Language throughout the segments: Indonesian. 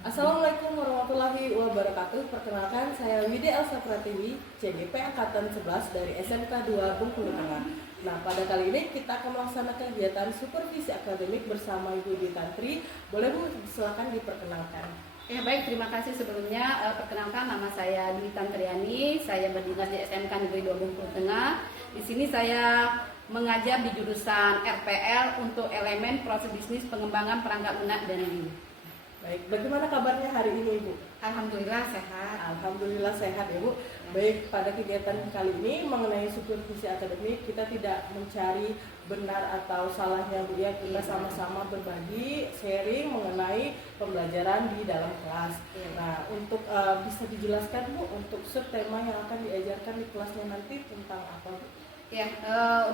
Assalamualaikum warahmatullahi wabarakatuh. Perkenalkan, saya Widya Elsa Pratiwi, CGP Angkatan 11 dari SMK 2 Bengkulu Tengah. Nah, pada kali ini kita akan melaksanakan kegiatan supervisi akademik bersama Ibu Dwi Tantri. Boleh Bu, silakan diperkenalkan. Ya baik, terima kasih sebelumnya. Perkenalkan, nama saya Dwi Tantriani. Saya berdinas di SMK Negeri 2 Bengkulu Tengah. Di sini saya mengajar di jurusan RPL untuk elemen proses bisnis pengembangan perangkat lunak dan GIM. Baik, bagaimana kabarnya hari ini Ibu? Alhamdulillah sehat. Alhamdulillah sehat ya Bu. Baik, pada kegiatan kali ini mengenai supervisi akademik, kita tidak mencari benar atau salahnya Bu ya. Kita sama-sama berbagi, sharing mengenai pembelajaran di dalam kelas. Nah, untuk bisa dijelaskan Bu, untuk subtema yang akan diajarkan di kelasnya nanti tentang apa Bu? Ya,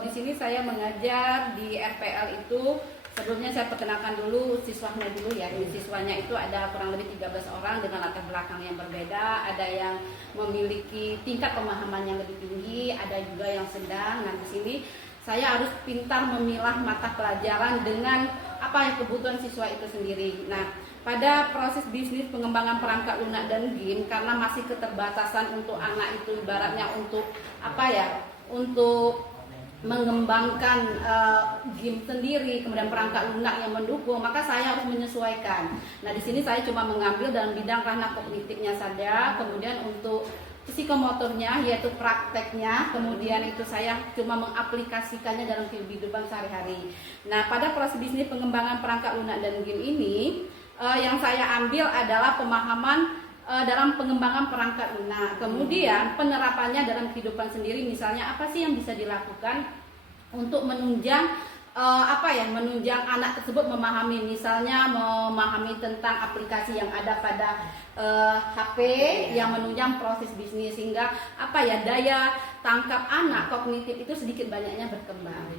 di sini saya mengajar di RPL itu. Sebelumnya saya perkenalkan dulu siswanya dulu ya. Siswanya itu ada kurang lebih 13 orang dengan latar belakang yang berbeda. Ada yang memiliki tingkat pemahaman yang lebih tinggi, ada juga yang sedang. Nah, di sini saya harus pintar memilah mata pelajaran dengan apa yang kebutuhan siswa itu sendiri. Nah, pada proses bisnis pengembangan perangkat lunak dan GIM, karena masih keterbatasan untuk anak itu ibaratnya untuk apa ya? Untuk mengembangkan GIM sendiri, kemudian perangkat lunak yang mendukung, maka saya harus menyesuaikan. Nah, di sini saya cuma mengambil dalam bidang ranah kognitifnya saja, kemudian untuk psikomotornya yaitu prakteknya, kemudian itu saya cuma mengaplikasikannya dalam kehidupan sehari-hari. Nah, pada proses bisnis pengembangan perangkat lunak dan GIM ini yang saya ambil adalah pemahaman dalam pengembangan perangkat lunak, kemudian penerapannya dalam kehidupan sendiri. Misalnya apa sih yang bisa dilakukan untuk menunjang menunjang anak tersebut memahami, misalnya memahami tentang aplikasi yang ada pada HP yang menunjang proses bisnis, sehingga daya tangkap anak kognitif itu sedikit banyaknya berkembang.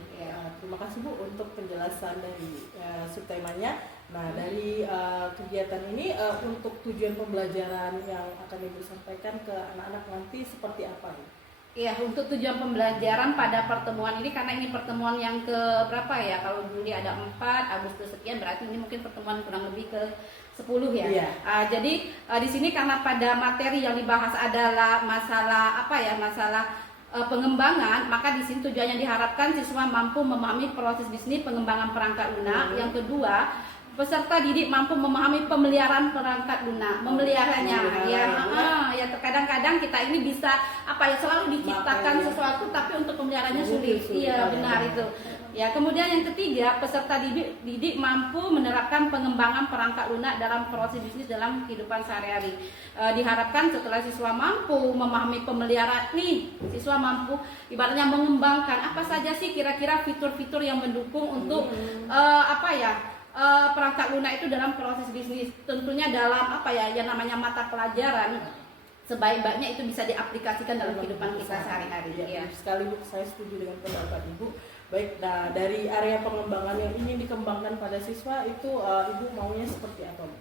Terima kasih Bu untuk penjelasan dari subtemanya. Nah, dari kegiatan ini untuk tujuan pembelajaran yang akan Ibu sampaikan ke anak-anak nanti seperti apa Bu? Iya, untuk tujuan pembelajaran pada pertemuan ini, karena ini pertemuan yang ke berapa ya? Kalau Juli ada 4, Agustus sekian, berarti ini mungkin pertemuan kurang lebih ke 10 ya. Iya. Jadi di sini karena pada materi yang dibahas adalah masalah pengembangan, maka di sini tujuannya diharapkan siswa mampu memahami proses bisnis pengembangan perangkat lunak. Yang kedua, peserta didik mampu memahami pemeliharaan perangkat lunak, memeliharanya. Ya terkadang-kadang kita ini bisa selalu diciptakan sesuatu, tapi untuk pemeliharaannya sulit. Iya, benar itu. Ya, kemudian yang ketiga, peserta didik mampu menerapkan pengembangan perangkat lunak dalam proses bisnis dalam kehidupan sehari-hari. Diharapkan setelah siswa mampu memahami pemeliharaan siswa mampu ibaratnya mengembangkan apa saja sih kira-kira fitur-fitur yang mendukung untuk perangkat lunak itu dalam proses bisnis. Tentunya dalam yang namanya mata pelajaran, sebaik-baiknya itu bisa diaplikasikan dalam kehidupan kita sehari-hari. Ya, sekali Bu, saya setuju dengan pendapat Ibu. Baik, nah dari area pengembangan yang ingin dikembangkan pada siswa itu Ibu maunya seperti apa Bu?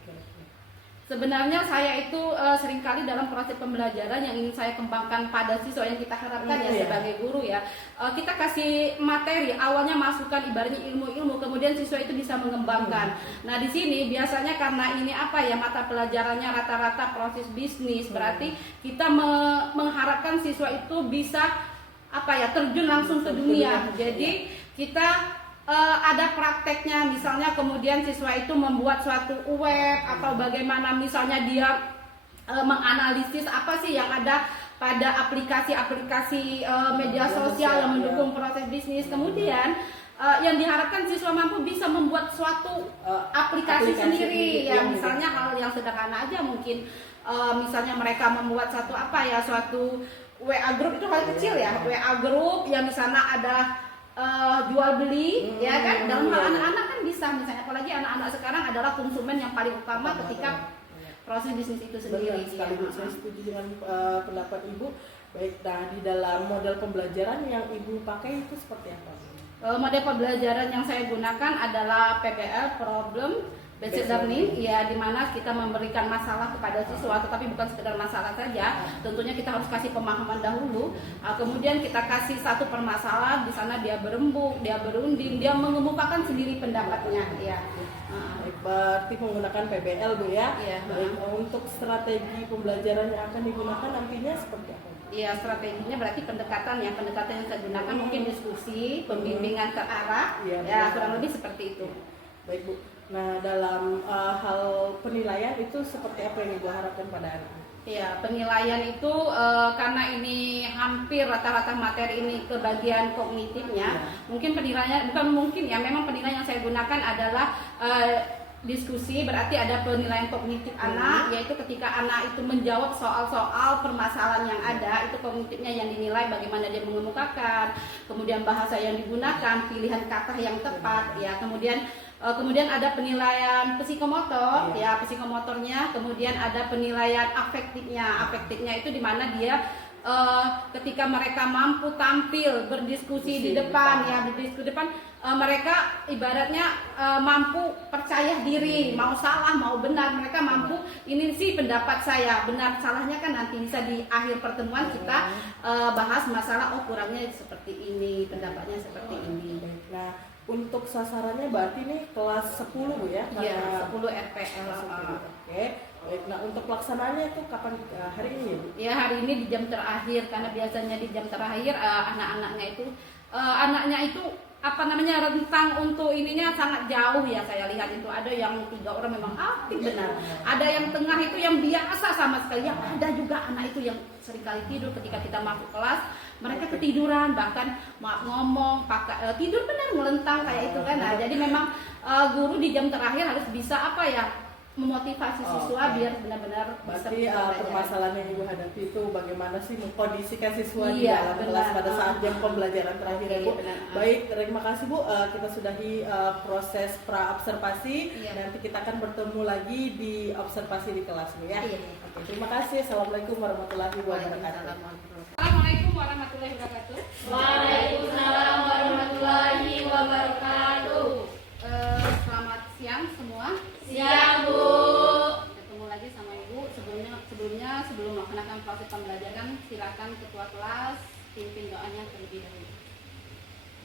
Sebenarnya saya itu seringkali dalam proses pembelajaran yang ingin saya kembangkan pada siswa yang kita harapkan sebagai guru ya, kita kasih materi awalnya, masukan ibaratnya ilmu-ilmu, kemudian siswa itu bisa mengembangkan. Nah, di sini biasanya karena ini mata pelajarannya rata-rata proses bisnis, berarti kita mengharapkan siswa itu bisa terjun langsung ke dunia. Jadi kita ada prakteknya, misalnya kemudian siswa itu membuat suatu web atau bagaimana misalnya dia menganalisis apa sih yang ada pada aplikasi-aplikasi media sosial yang mendukung proses bisnis. Kemudian yang diharapkan siswa mampu bisa membuat suatu aplikasi sendiri ya, misalnya hal yang sederhana aja mungkin misalnya mereka membuat suatu WA group, itu hal kecil ya, WA group yang di sana ada jual beli ya kan. Dalam hal anak-anak kan bisa, misalnya apalagi anak-anak sekarang adalah konsumen yang paling utama ketika proses bisnis itu sendiri. Benar sekali Bu, saya setuju dengan pendapat Ibu. Baik, nah di dalam model pembelajaran yang Ibu pakai itu seperti apa? Model pembelajaran yang saya gunakan adalah PBL, problem, Basic learning, ya di mana kita memberikan masalah kepada siswa, tetapi bukan sekedar masalah saja. Tentunya kita harus kasih pemahaman dahulu. Kemudian kita kasih satu permasalahan, di sana dia berembuk, dia berunding, dia mengemukakan sendiri pendapatnya. Ya. Baik, berarti menggunakan PBL Bu ya. Iya. Baik, untuk strategi pembelajaran yang akan digunakan nantinya seperti apa? Iya, strateginya berarti pendekatan ya. Pendekatan yang saya gunakan mungkin diskusi, pembimbingan terarah, Iya, ya benar. kurang lebih seperti itu. Baik Bu. Nah, dalam hal penilaian itu seperti apa yang Ibu harapkan pada anak? Ya, penilaian itu karena ini hampir rata-rata materi ini ke bagian kognitifnya, mungkin penilaian, bukan mungkin ya, memang penilaian yang saya gunakan adalah diskusi, berarti ada penilaian kognitif anak, yaitu ketika anak itu menjawab soal-soal permasalahan yang ada, itu kognitifnya yang dinilai, bagaimana dia mengemukakan, kemudian bahasa yang digunakan, pilihan kata yang tepat, ya, kemudian ada penilaian psikomotor, ya psikomotornya, kemudian ada penilaian afektifnya itu di mana dia ketika mereka mampu tampil berdiskusi di depan, ya berdiskusi di depan, mereka ibaratnya mampu percaya diri, mau salah mau benar, mereka mampu, ini sih pendapat saya, benar salahnya kan nanti bisa di akhir pertemuan kita bahas masalah, oh kurangnya seperti ini, pendapatnya seperti ini. Nah, untuk sasarannya berarti nih kelas 10 Bu ya? Iya, 10 RPL. Oke. Baik, nah untuk pelaksanaannya itu kapan, hari ini ya Bu? Ya, hari ini di jam terakhir, karena biasanya di jam terakhir anaknya itu rentang untuk ininya sangat jauh ya, saya lihat itu ada yang 3 orang memang aktif benar, ada yang tengah itu yang biasa sama sekali, yang ada juga anak itu yang seringkali tidur ketika kita masuk kelas, mereka ketiduran, bahkan ngomong pakai tidur benar melentang kayak itu kan. Nah, jadi memang guru di jam terakhir harus bisa memotivasi siswa biar benar-benar bisa berarti permasalahan yang Ibu hadapi itu bagaimana sih mengkondisikan siswa di Iya, dalam kelas pada benar. saat jam pembelajaran terakhir ya Bu. Benar. Baik, terima kasih Bu. Kita sudahi proses pra-observasi. Iya. Nanti kita akan bertemu lagi di observasi di kelas Bu ya. Iya. Oke, terima kasih. Assalamualaikum warahmatullahi wabarakatuh. Assalamualaikum warahmatullahi wabarakatuh. Waalaikumsalam warahmatullahi wabarakatuh. Selamat siang semua. Siang Bu. Ketemu lagi sama Ibu. Sebelum melaksanakan proses pembelajaran, silakan ketua kelas pimpin doanya terlebih dahulu.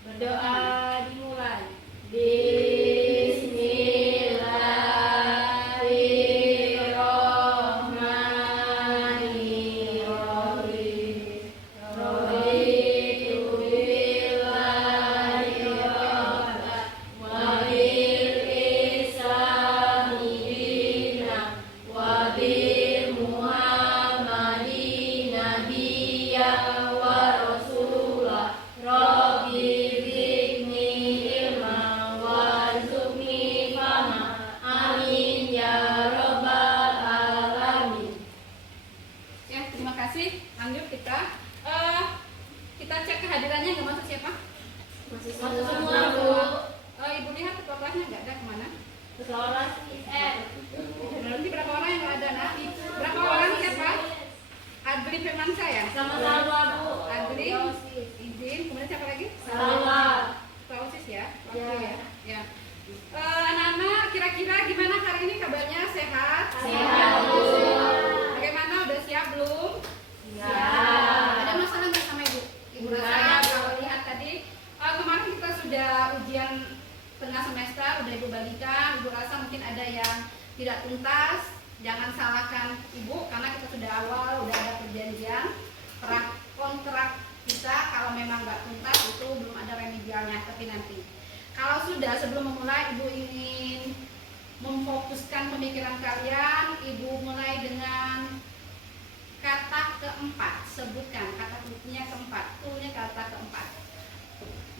Berdoa dimulai. Bismillahirrahmanirrahim. Raditu billahi rabban wa bil islami dinan wa bi Muhammadin nabiyyan wa rasulah. Rabbi zidni ilman warzuqni fahma. Amin ya rabbal alamin. Ya, terima kasih. Lanjut kita cek kehadirannya. Nggak masuk siapa? Masih Semua, Bu. Ibu lihat ketua kelasnya nggak ada, kemana? Sekolah IR. Nanti berapa orang yang nggak ada, nak? Berapa orang siapa? Adli Firmansyah ya? Sama Salwa Bu. Adli, izin, kemudian siapa lagi? Salwa. Ketua OSIS ya? Ya. Wakil ya? Ya. Anak-anak, kira-kira gimana hari ini kabarnya? Sehat? Sehat, Bu. Bagaimana? Udah siap belum? Siap. Ada masalah nggak sama Ibu? Ibu rasa kalau lihat tadi, kemarin kita sudah ujian tengah semester, udah Ibu bagikan. Ibu rasa mungkin ada yang tidak tuntas. Jangan salahkan Ibu, karena kita sudah awal, udah ada perjanjian kontrak kita. Kalau memang nggak tuntas itu belum ada remedialnya, tapi nanti. Kalau sudah, sebelum memulai, Ibu ingin memfokuskan pemikiran kalian. Ibu mulai dengan kata keempat. Sebutkan kata kuncinya keempat. Toolnya kata keempat.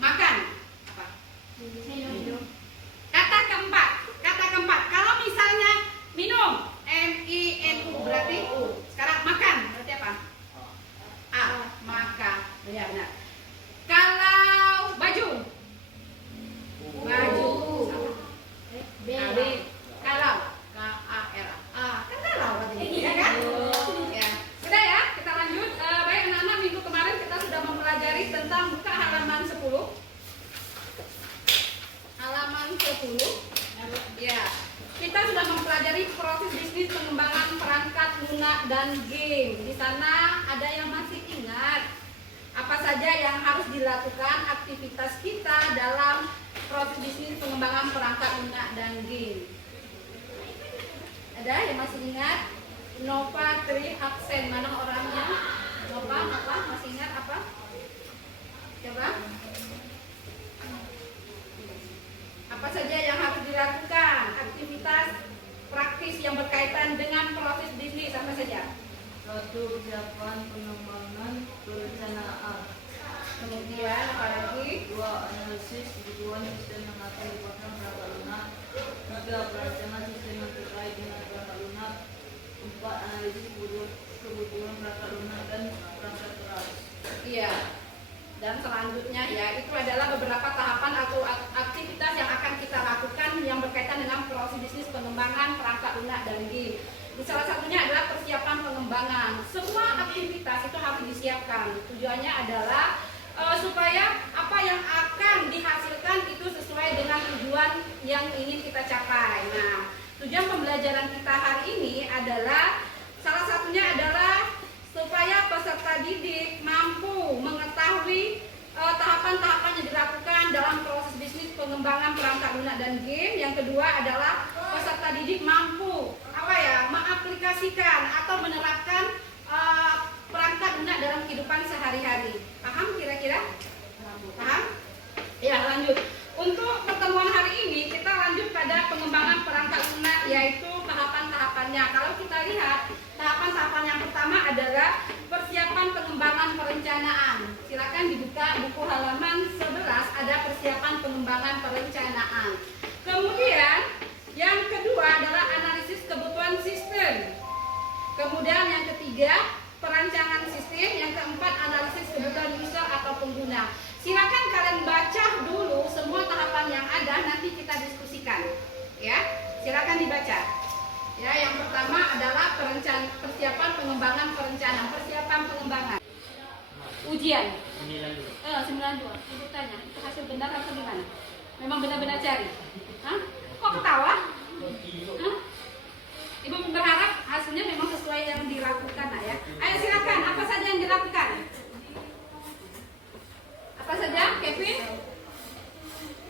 Makan. Apa? Minum. Kata keempat. Kata keempat. Kalau misalnya minum, M-I-N-U berarti U. Sekarang makan berarti apa? A. Makan. Ya, benar. Kalau baju. Baju. Sama. Kalau K-A-R-A. Kan kalau berarti, ya kan? Ya. Sudah ya, kita lanjut. Baik anak-anak, minggu kemarin kita sudah mempelajari tentang buka halaman 10. Halaman 10. Ya. kita sudah mempelajari proses bisnis pengembangan perangkat lunak dan game. Di sana ada yang masih ingat apa saja yang harus dilakukan aktivitas kita dalam proses bisnis pengembangan perangkat lunak dan game. Ada yang masih ingat? Nova Tri absen, mana orangnya? Nova apa? Masih ingat apa? Coba. Apa saja yang harus dilakukan? Aktivitas praktis yang berkaitan dengan proses bisnis apa saja? 1. Persiapan pengembangan perencanaan. Kemudian apa lagi? 2. Analisis kebutuhan sistem yang akan dipasang perangkat lunak. 3. Perencanaan sistem yang terkait dengan perangkat lunak. 4. Analisis kebutuhan perangkat lunak dan perangkat keras. Iya. Dan selanjutnya ya itu adalah beberapa tahapan atau aktivitas yang akan kita lakukan yang berkaitan dengan proses bisnis pengembangan perangkat lunak dan game. Di salah satunya adalah persiapan pengembangan. Semua aktivitas itu harus disiapkan. Tujuannya adalah supaya apa yang akan dihasilkan itu sesuai dengan tujuan yang ingin kita capai. Nah, tujuan pembelajaran kita hari ini adalah salah satunya adalah supaya peserta didik mampu mengetahui tahapan-tahapan yang dilakukan dalam proses bisnis pengembangan perangkat lunak dan game. Yang kedua adalah peserta didik mampu mengaplikasikan atau menerapkan perangkat lunak dalam kehidupan sehari-hari. Paham kira-kira? Paham? Ya, lanjut. Untuk pertemuan hari ini kita lanjut pada pengembangan perangkat lunak, yaitu tahapan-tahapannya. Kalau kita lihat tahapan-tahapan yang pertama adalah persiapan pengembangan perencanaan. Silakan dibuka buku halaman 11, ada persiapan pengembangan perencanaan. Kemudian yang kedua adalah analisis kebutuhan sistem. Kemudian yang ketiga perancangan sistem. Yang keempat analisis kebutuhan user atau pengguna. Silakan kalian baca dulu semua tahapan yang ada, nanti kita diskusikan. Ya, silakan dibaca. Ya, yang pertama adalah persiapan pengembangan perencanaan, persiapan pengembangan. Ujian. 92. Ibu tanya, itu hasil benar atau gimana? Memang benar-benar cari? Hah? Kok ketawa? Hah? Ibu berharap hasilnya memang sesuai yang dilakukan, nak ya. Ayo silakan, apa saja yang dilakukan? Apa saja, Kevin?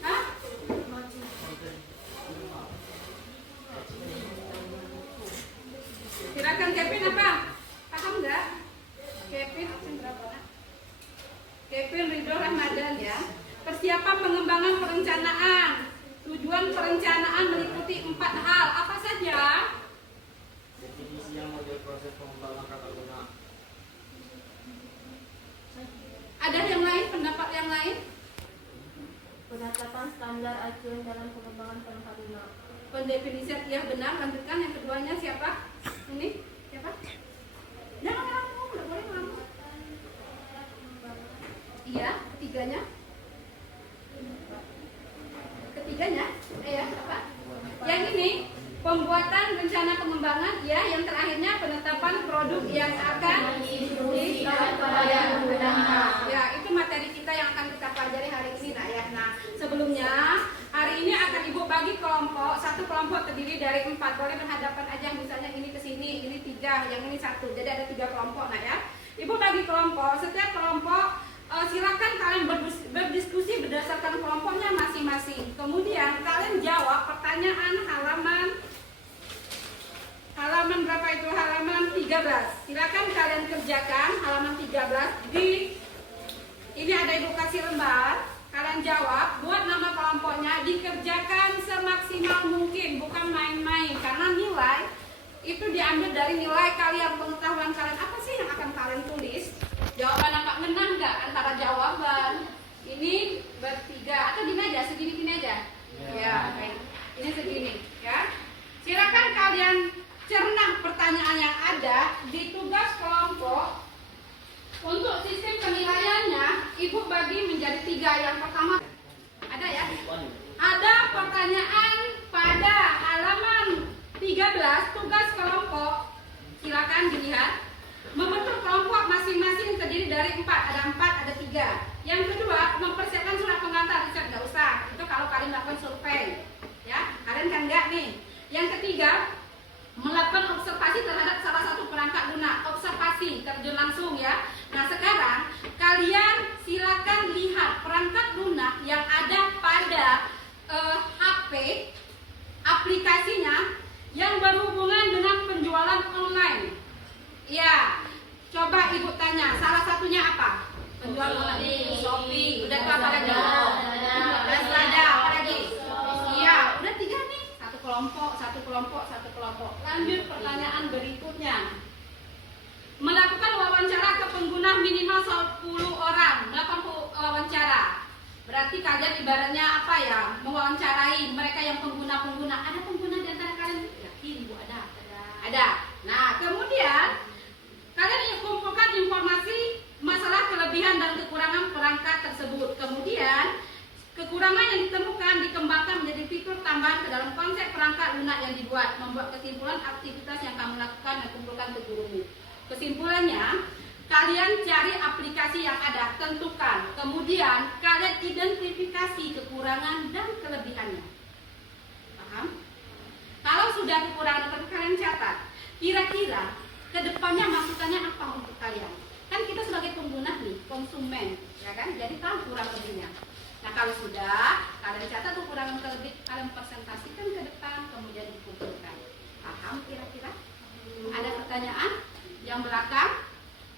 Hah? Silakan Kevin, apa? Paham nggak? Kevin absen berapa? Kevin Ridho Ramadan ya. Persiapan pengembangan perencanaan. Tujuan perencanaan meliputi 4 hal. Apa saja? Definisi yang model proses pengembangan kata guna. Ada yang lain, pendapat yang lain? Penetapan standar acuan dalam pengembangan perangkat lunak. Pendefinisian iya benar. Lanjutkan yang keduanya siapa? Ini siapa? Jangan ngelamun, nggak boleh ngelamun. Iya, ketiganya. Apa? Yang ini pembuatan rencana pengembangan ya. Yang terakhirnya penetapan produk yang akan dijual kepada pengguna. Ya, itu materi kita yang akan kita pelajari hari ini, nak ya. Nah, sebelumnya hari ini akan ibu bagi kelompok. Satu kelompok terdiri dari 4. Boleh berhadapan aja, misalnya ini ke sini, ini 3, yang ini 1. Jadi ada 3 kelompok, nak ya. Ibu bagi kelompok. Setiap kelompok silakan kalian berdiskusi berdasarkan kelompoknya masing-masing. Kemudian kalian jawab pertanyaan halaman berapa itu? Halaman 13. Silakan kalian kerjakan halaman 13 ini ada ibu kasih lembar. Kalian jawab, buat nama kelompoknya, dikerjakan semaksimal mungkin, bukan main-main. Karena nilai itu diambil dari nilai kalian, pengetahuan kalian. Apa sih yang akan kalian tulis? Jawaban agak menang nggak antara jawaban ini bertiga atau gini aja, segini aja ya, ini segini ya. Silakan kalian cerna pertanyaan yang ada di tugas kelompok. Untuk sistem penilaiannya ibu bagi menjadi 3. Yang pertama ada ya, ada pertanyaan pada halaman 13 tugas kelompok. Silakan dilihat. Membentuk kelompok masing-masing terdiri dari 4. Ada 4, ada 3. Yang kedua, mempersiapkan surat pengantar. Richard nggak usah. Itu kalau kalian melakukan survei. Ya, kalian kan nggak nih. Yang ketiga, melakukan observasi terhadap salah satu perangkat lunak. Observasi, terjun langsung ya. Nah sekarang kalian silakan lihat perangkat lunak yang ada pada HP, aplikasinya yang berhubungan dengan penjualan online. Ya, coba ibu tanya, salah satunya apa? Penjualan online. Shopee, udah tahu apa lagi? Lazada, apa lagi? Iya, udah 3 nih. Satu kelompok. Lanjut pertanyaan berikutnya. Melakukan wawancara ke pengguna minimal 10 orang. Melakukan wawancara. Berarti kalian ibaratnya apa ya? Mewawancarai mereka yang pengguna-pengguna. Ada pengguna di antara kalian? Yakin Bu ada? Ada. Nah, kemudian kalian kumpulkan informasi masalah kelebihan dan kekurangan perangkat tersebut. Kemudian kekurangan yang ditemukan dikembangkan menjadi fitur tambahan ke dalam konsep perangkat lunak yang dibuat. Membuat kesimpulan aktivitas yang kamu lakukan dan kumpulkan ke gurumu. Kesimpulannya, kalian cari aplikasi yang ada, tentukan. Kemudian kalian identifikasi kekurangan dan kelebihannya. Paham? Kalau sudah kekurangan dan kalian catat. Kira-kira kedepannya masukannya apa untuk kalian? Kan kita sebagai pengguna nih, konsumen, ya kan? Jadi tahu kurang lebihnya. Nah kalau sudah, kalian catat kekurangan kelebih, kalian presentasikan ke depan, kemudian dikumpulkan. Paham kira-kira? Ada pertanyaan? Yang belakang?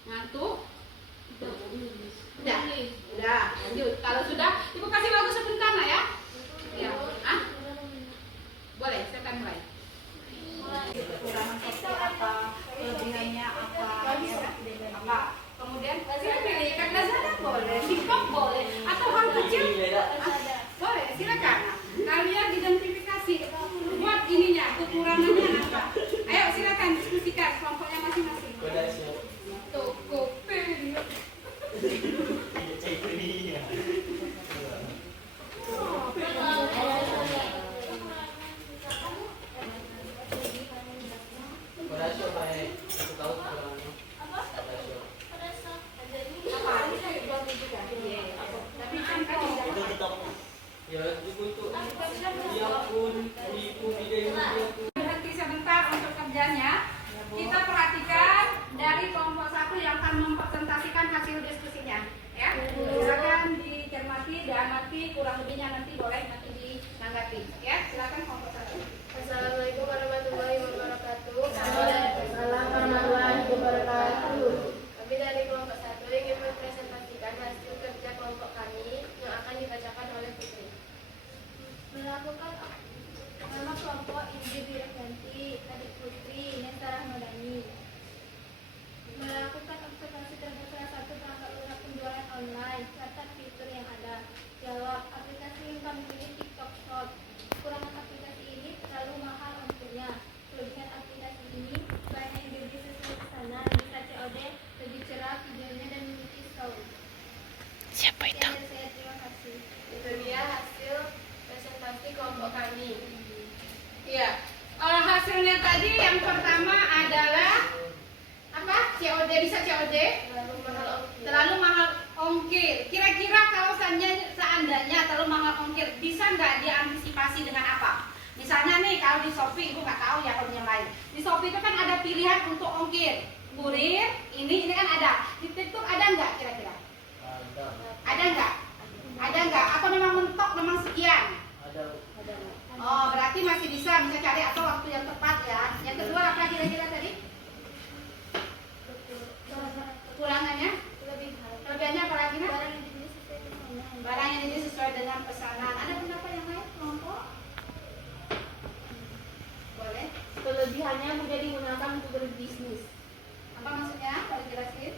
Ngantuk? Udah? Udah, lanjut. Kalau sudah, ibu kasih waktu sebentar lah ya. Ya, boleh, saya akan mulai. Kekurangan seperti apa, kelebihannya apa, apa. Kemudian silakan pilih, kan Lazada boleh, TikTok boleh, atau hal kecil boleh, silakan. Kalian identifikasi buat ininya, kekurangannya apa. Ayo silakan diskusikan kelompoknya masing-masing. Tokopedia. Berhenti sebentar untuk kerjanya. Kita perhatikan dari kelompok 1 yang akan mempresentasikan hasil diskusinya. Ya, silakan dicermati, diamati, kurang lebihnya nanti boleh nanti ditanggapi. Ya, silakan kelompok 1. Assalamualaikum warahmatullahi wabarakatuh. Assalamualaikum warahmatullahi wabarakatuh. Kami dari kelompok 1 ingin mempresentasikan hasil kerja kelompok kami yang akan dibacakan oleh Putri. Melakukan nama kelompok Indi Biryanti, Adik Putri, Neta Rahmadani. Melakukan observasi terhadap salah satu perangkat lunak penjualan online, catat fitur yang ada. Jawab, aplikasi yang kami pilih TikTok Shop. Kekurangan aplikasi ini terlalu mahal ongkirnya. Kelebihan aplikasi ini banyak yang dibeli sesuai pesanan, bisa COD, lebih cerah videonya dan memiliki sound. Siapa itu? Sekian dari saya, terima kasih. Itu dia hasil presentasi kelompok kami. Iya. Hasilnya tadi yang pertama adalah apa? COD, bisa COD? Terlalu mahal ongkir. Kira-kira kalau seandainya terlalu mahal ongkir, bisa nggak diantisipasi dengan apa? Misalnya nih kalau di Shopee, ibu nggak tahu ya kalau yang lain. Di Shopee itu kan ada pilihan untuk ongkir, kurir, ini kan ada. Di TikTok ada nggak kira-kira? Ada nggak? Ada nggak? Atau memang mentok memang sekian? Oh, berarti masih bisa cari atau waktu yang tepat ya. Yang kedua apa kira-kira tadi? Kekurangannya? Kelebihannya apa lagi? Barang yang ini sesuai dengan pesanan. Ada pendapat yang lain kelompok? Boleh. Kelebihannya mudah digunakan untuk berbisnis. Apa maksudnya? Boleh jelasin?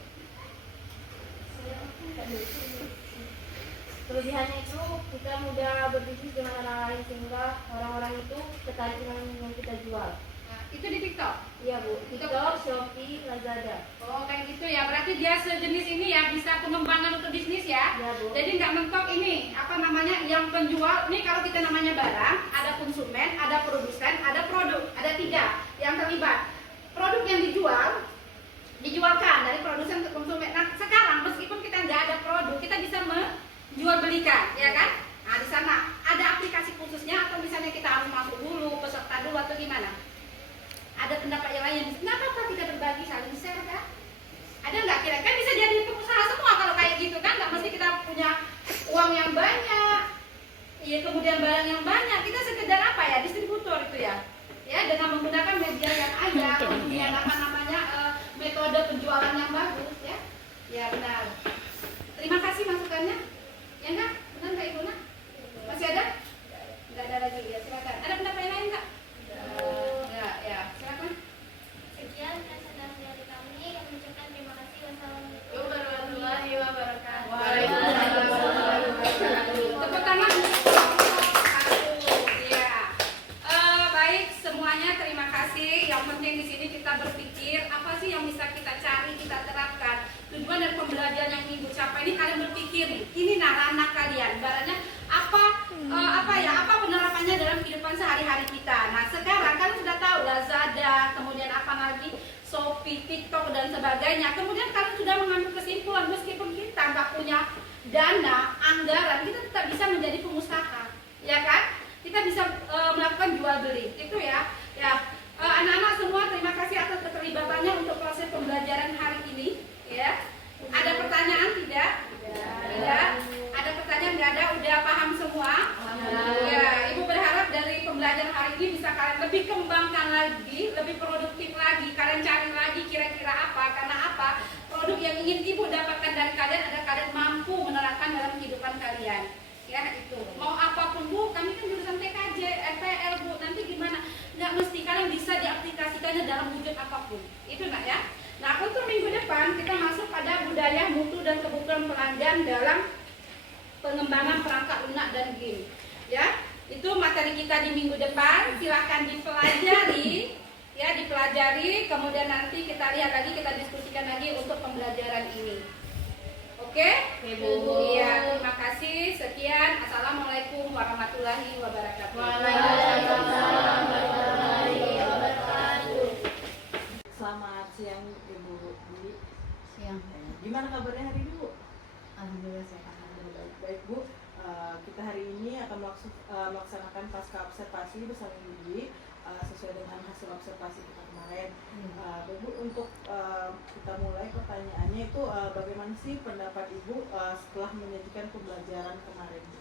Kelebihannya itu kita mudah berbisnis dengan orang lain sehingga orang-orang itu tertarik dengan yang kita jual. Nah, itu di TikTok. Iya Bu, TikTok, Shopee, Lazada. Oh kayak gitu ya. Berarti dia sejenis ini ya, bisa pengembangan untuk bisnis ya. Iya Bu. Jadi nggak mentok ini apa namanya yang penjual. Nih kalau kita namanya barang, ada konsumen, ada produsen, ada produk, ada 3 yang terlibat. Produk yang dijualkan dari produsen ke konsumen. Nah sekarang meskipun kita nggak ada produk, kita bisa menjual belikan, ya kan? Nah di sana ada aplikasi khususnya atau misalnya kita harus masuk dulu, peserta dulu atau gimana? ada pendapat yang lain, nggak apa-apa kita berbagi, saling share kan? Ada nggak kira-kira bisa jadi pengusaha semua kalau kayak gitu kan? Nggak mesti kita punya uang yang banyak, iya kemudian barang yang banyak, kita sekedar apa ya, distributor itu ya, dengan menggunakan media yang ada, kemudian apa namanya metode penjualan yang bagus ya benar. Terima kasih masukannya, ya enggak? Benar nggak Ibu Nak? Masih ada? Nggak ada lagi ya, silakan. Ada pendapat yang lain nggak? Ya silakan. Sekian penjelasan dari kami. Kami ucapkan terima kasih. Wassalamualaikum warahmatullahi wabarakatuh. Waalaikumsalam warahmatullahi wabarakatuh. Tepuk tangan. Ya. Baik semuanya, terima kasih. Yang penting di sini kita berpikir apa sih yang bisa kita cari, kita terapkan. Tujuan dari pembelajaran yang Ibu capai ini, kalian berpikir nih, ini ranah kalian. Ibaratnya apa penerapannya dalam kehidupan sehari-hari kita. Nah sekarang kalian sudah tahu Lazada, kemudian apa lagi, Shopee, TikTok dan sebagainya. Kemudian kalian sudah mengambil kesimpulan meskipun kita nggak punya dana, anggaran, kita tetap bisa menjadi pengusaha, ya kan? Kita bisa melakukan jual beli, itu ya. Anak-anak semua terima kasih atas keterlibatannya untuk proses pembelajaran hari ini. Ya, ada pertanyaan tidak? Tidak. Ada pertanyaan nggak ada? Udah paham semua? Ya, Ibu berharap dari pembelajaran hari ini bisa kalian lebih kembangkan lagi, lebih produktif lagi. Kalian cari lagi kira-kira apa? Karena apa? Produk yang ingin Ibu dapatkan dari kalian ada kalian mampu menerapkan dalam kehidupan kalian. Ya itu. Mau apapun Bu, kami kan jurusan TKJ, FPL Bu. Nanti gimana? Nggak mesti kalian bisa diaplikasikannya dalam wujud apapun. Itu enggak ya? Nah untuk minggu depan kita masuk pada budaya, mutu dan kebutuhan pelanggan dalam pengembangan perangkat lunak dan game. Ya, itu materi kita di minggu depan. Silakan dipelajari, dipelajari. Kemudian nanti kita lihat lagi, kita diskusikan lagi untuk pembelajaran ini. Oke? Iya, terima kasih. Sekian. Assalamualaikum warahmatullahi wabarakatuh. Waalaikumsalam warahmatullahi wabarakatuh. Selamat siang Ibu Dwi. Siang. Gimana kabarnya hari ini Bu? Alhamdulillah sehat. Baik Bu, kita hari ini akan melaksanakan pasca observasi bersama Ibu Dwi sesuai dengan hasil observasi kita kemarin. Baik Bu, untuk kita mulai pertanyaannya itu bagaimana sih pendapat Ibu setelah menyajikan pembelajaran kemarin Bu?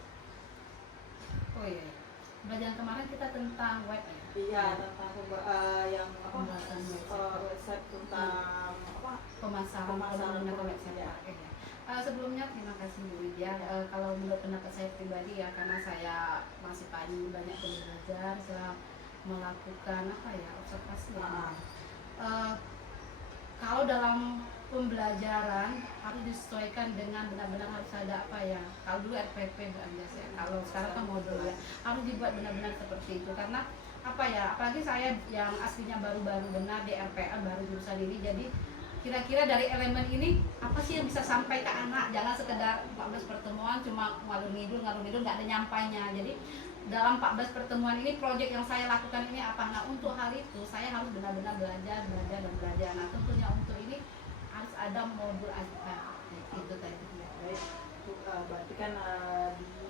Oh iya. Pembelajaran kemarin kita tentang web ya. Iya, tentang yang apa? Website tentang apa? Pemasaran Pemasaran website. ya. Sebelumnya terima kasih Bu Widya. Kalau menurut pendapat saya pribadi ya, karena saya masih banyak belajar, saya melakukan observasi ya. Kalau dalam pembelajaran harus disesuaikan dengan benar-benar harus ada kalau dulu RPP Bu Anjas ya, kalau sekarang kan modul ya, harus dibuat benar-benar seperti itu. Karena apalagi saya yang aslinya baru-baru benar di RPL, baru jurusan ini, jadi kira-kira dari elemen ini apa sih yang bisa sampai ke anak, jangan sekedar 14 pertemuan cuma ngalur ngidul nggak ada nyampainya. Jadi dalam 14 pertemuan ini, proyek yang saya lakukan ini apa? Nah untuk hal itu saya harus benar-benar belajar. Nah tentunya untuk ini harus ada modul itu tadi. Baik, berarti kan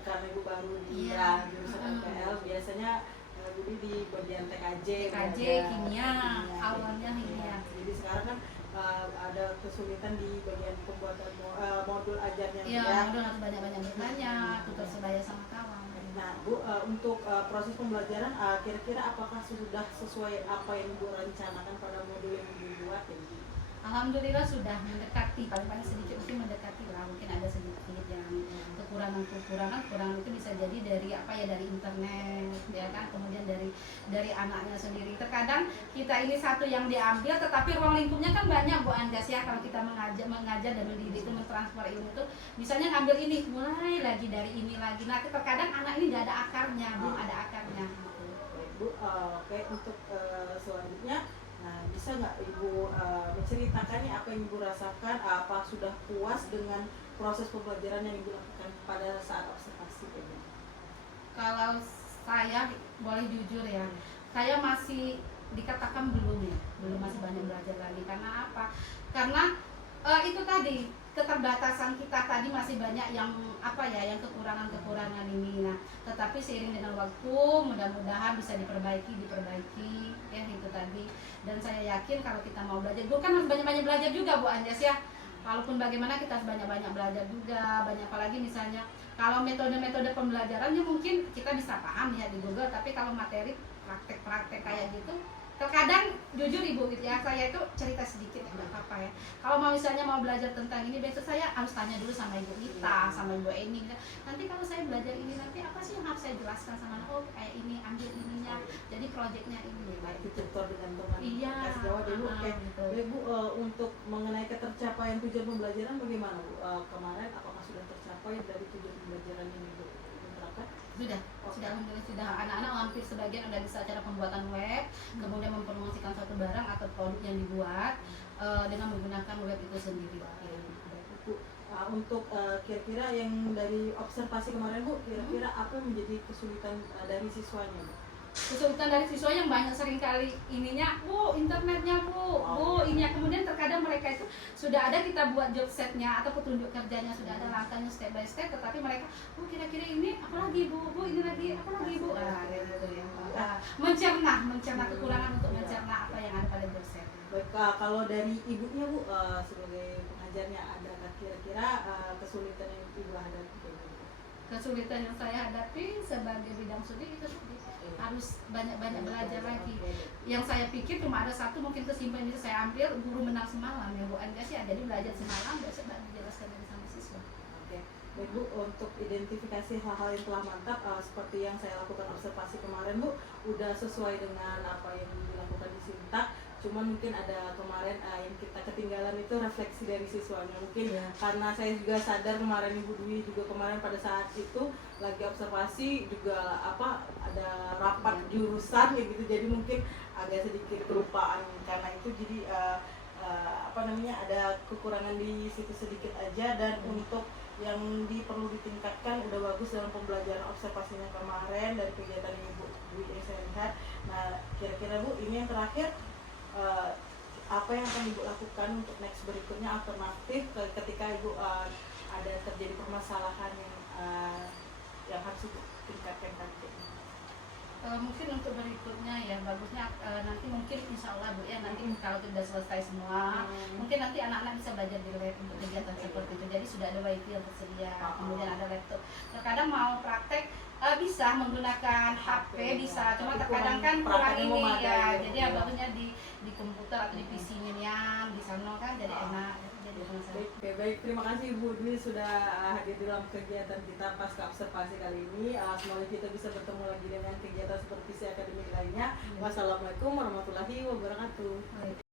karena Ibu baru di jurusan MPL, biasanya Budi di bagian TKJ, kimia, awalnya kimia. Jadi sekarang kan ada kesulitan di bagian pembuatan modul ajarnya. Iya, modul harus banyak-banyak bertanya, tutor sebaya sama kawan. Nah Bu, untuk proses pembelajaran kira-kira apakah sudah sesuai apa yang Ibu rencanakan pada modul yang Ibu buat ya? Alhamdulillah sudah mendekati, paling sedikit mungkin mendekati lah, mungkin ada sedikit yang kekurangan itu bisa jadi dari dari internet ya kan, kemudian dari anaknya sendiri. Terkadang kita ini satu yang diambil, tetapi ruang lingkupnya kan banyak Bu Anjas ya. Kalau kita mengajar dan mendidik itu, mentransfer ilmu itu, misalnya ngambil ini, mulai lagi dari ini lagi. Nah terkadang anak ini nggak ada akarnya, belum ada akarnya. Baik Bu, oke, untuk selanjutnya. Nah, bisa nggak Ibu menceritakan apa yang Ibu rasakan, apa sudah puas dengan proses pembelajaran yang Ibu lakukan pada saat observasi ini? Kalau saya boleh jujur ya, saya masih dikatakan belum masih banyak belajar lagi. Karena apa? Karena itu tadi, keterbatasan kita tadi masih banyak yang yang kekurangan ini. Nah, tetapi seiring dengan waktu mudah-mudahan bisa diperbaiki ya itu tadi. Dan saya yakin kalau kita mau belajar, Bu kan harus banyak-banyak belajar juga Bu Anjas ya. Walaupun bagaimana kita harus banyak-banyak belajar juga, banyak apalagi misalnya kalau metode-metode pembelajarannya mungkin kita bisa paham ya di Google, tapi kalau materi praktek-praktek kayak gitu terkadang jujur Ibu gitu ya, saya itu cerita sedikit ya nggak apa-apa ya. Kalau misalnya mau belajar tentang ini besok saya harus tanya dulu sama Ibu Ita, sama Ibu Eni gitu. Nanti kalau saya belajar ini nanti apa sih yang harus saya jelaskan sama anak, oh kayak ini ambil ininya, jadi proyeknya ini Baik, tutor dengan teman Iya. Jawa dulu. Oke. Gitu. Baik Bu, untuk mengenai ketercapaian tujuan pembelajaran bagaimana Bu? Kemarin apakah sudah tercapai dari tujuan pembelajaran ini Bu? Diterapkan? Sudah alhamdulillah sudah. Anak-anak hampir sebagian udah bisa cara pembuatan web, kemudian mempromosikan suatu barang atau produk yang dibuat dengan menggunakan web itu sendiri. Bu, untuk kira-kira yang dari observasi kemarin Bu, kira-kira apa yang menjadi kesulitan dari siswanya Bu? Kesulitan dari siswa yang banyak seringkali ininya, Bu, internetnya Bu, ini ya. Kemudian terkadang mereka itu sudah ada kita buat job setnya atau petunjuk kerjanya, sudah ada langkahnya step by step, tetapi mereka, kira-kira ini apa lagi Bu, ini lagi apa lagi Bu, gitu ya. Mencerna kekurangan untuk mencerna apa yang ada pada job set. Baik, kalau dari ibunya Bu, sebagai pengajarnya, ada kira-kira kesulitan yang Ibu hadapi? Kesulitan yang saya hadapi sebagai bidang studi itu harus banyak-banyak belajar lagi. Yang saya pikir cuma ada satu mungkin kesimpulan itu saya ambil, guru menang semalam ya Bu Anjas ya, jadi belajar semalam besok baru dijelaskan dari sama siswa. Oke, baik Bu, untuk identifikasi hal-hal yang telah mantap seperti yang saya lakukan observasi kemarin Bu, udah sesuai dengan apa yang dilakukan di Sinta. Cuma mungkin ada kemarin yang kita ketinggalan itu refleksi dari siswanya mungkin karena saya juga sadar kemarin Ibu Dwi juga kemarin pada saat itu lagi observasi juga ada rapat jurusan gitu, jadi mungkin agak sedikit kelupaan karena itu, jadi ada kekurangan di situ sedikit aja. Dan untuk yang perlu ditingkatkan udah bagus dalam pembelajaran observasinya kemarin dari kegiatan Ibu Dwi yang saya lihat. Nah, kira-kira Bu, ini yang terakhir, apa yang akan Ibu lakukan untuk next berikutnya alternatif ketika Ibu ada terjadi permasalahan yang harus Ibu tingkatkan tadi? Mungkin untuk berikutnya ya bagusnya nanti mungkin insya Allah Bu ya, nanti kalau sudah selesai semua mungkin nanti anak-anak bisa belajar di lab untuk kegiatan seperti itu, jadi sudah ada wifi yang tersedia, kemudian ada laptop. Terkadang mau praktek bisa menggunakan HP bisa, cuma terkadang kan kurang ini ya, jadi ya bagusnya di komputer atau di PC-nya yang di sana kan jadi enak. Baik, terima kasih Ibu Dwi sudah hadir dalam kegiatan kita pasca observasi kali ini. Semoga kita bisa bertemu lagi dengan kegiatan seperti akademik lainnya. Wassalamualaikum warahmatullahi wabarakatuh.